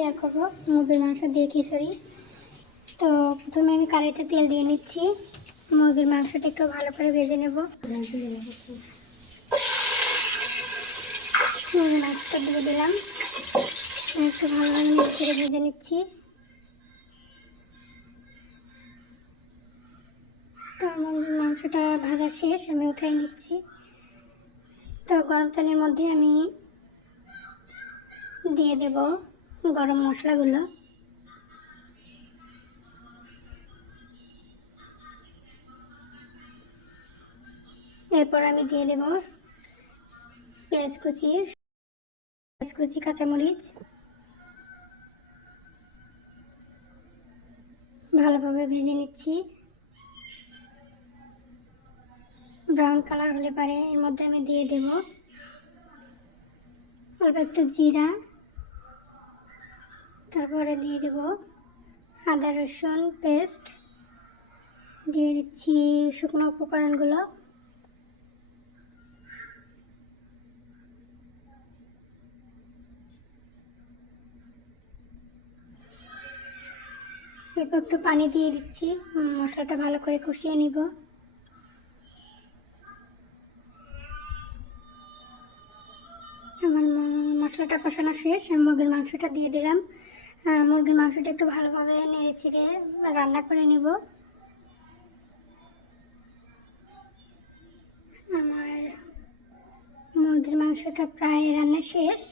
Share করব মুরগির মাংস দিয়ে খিচুড়ি। তো প্রথমে আমি কড়াইতে তেল দিয়ে নিচ্ছি। মুরগির মাংসটা একটু ভালো করে ভেজে নেব। মুরগির মাংসটা দিয়ে দিলাম, একটু ভালোভাবে নেড়ে ভেজে নিচ্ছি। তো মুরগির মাংসটা ভাজা শেষ, আমি উঠাই নিচ্ছি। তো গরম তেলের মধ্যে আমি দিয়ে দেব গরম মশলাগুলো। এরপর আমি দিয়ে দেব পেঁয়াজ কুচি, কাঁচামরিচ ভালোভাবে ভেজে নিচ্ছি। ব্রাউন কালার হলে পরে এর মধ্যে আমি দিয়ে দেব অল্প একটু জিরা, তারপরে দিয়ে দেব আদা রসুন পেস্ট, দিয়ে দিচ্ছি শুকনো উপকরণগুলো। অল্প একটু পানি দিয়ে দিচ্ছি, মশলাটা ভালো করে কষিয়ে নিব। আমার মশলাটা কষানো শেষ, আমি মুরগির মাংসটা দিয়ে দিলাম। মুরগির মাংসটা একটু ভালোভাবে নেড়ে চেড়ে রান্না করে নেব। আমার মুরগির মাংসটা প্রায় রান্না শেষ।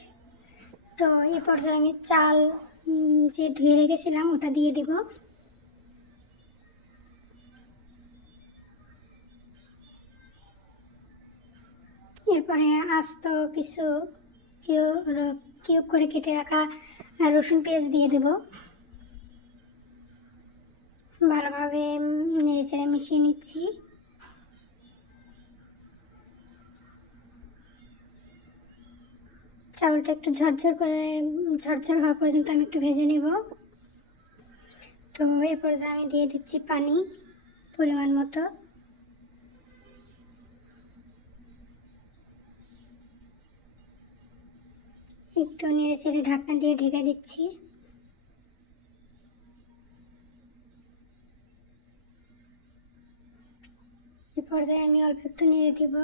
তো এই পর্যায়ে আমি চাল যে ধুয়ে রেখেছিলাম ওটা দিয়ে দিব। এরপরে আস্ত কিছু কিউব করে কেটে রাখা রসুন পেঁয়াজ দিয়ে দেব। ভালোভাবে নেড়ে চেড়ে মিশিয়ে নিচ্ছি। চাউলটা একটু ঝরঝর হওয়া পর্যন্ত আমি একটু ভেজে নেব। তো এই পর্যায়ে আমি দিয়ে দিচ্ছি পানি পরিমাণ মতো। একটু নেড়ে চেড়ে ঢাকনা দিয়ে ঢেকে দিচ্ছি। এই পর্যায়ে আমি অল্প একটু নেড়ে দিব।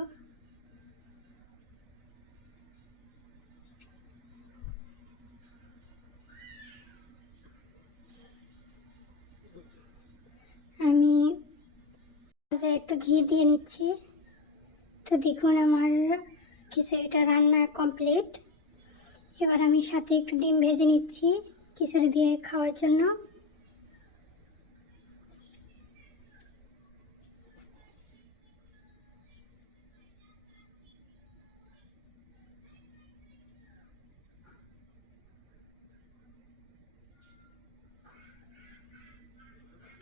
আমি একটু ঘি দিয়ে নিচ্ছি। তো দেখুন আমার খিচুড়িটা রান্না কমপ্লিট। এবার আমি সাথে একটু ডিম ভেজে নিচ্ছি খিচুড়ি দিয়ে খাওয়ার জন্য।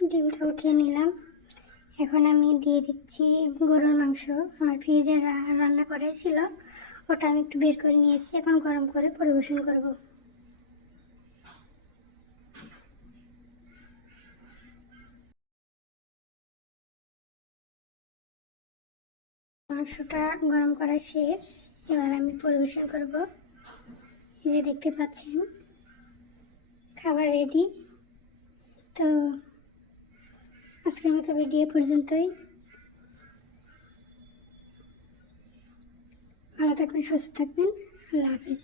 ডিমটা উঠিয়ে নিলাম। এখন আমি দিয়ে দিচ্ছি গরুর মাংস। আমার ফ্রিজে রান্না করাই ছিল, ওটা আমি একটু বের করে নিয়েছি। এখন গরম করে পরিবেশন করব। মাংসটা গরম করা শেষ, এবার আমি পরিবেশন করব। এই যে দেখতে পাচ্ছেন খাবার রেডি। তো আজকের মতো ভিডিও পর্যন্তই। ভালো থাকবেন, সুস্থ থাকবেন। আল্লাহ হাফিজ।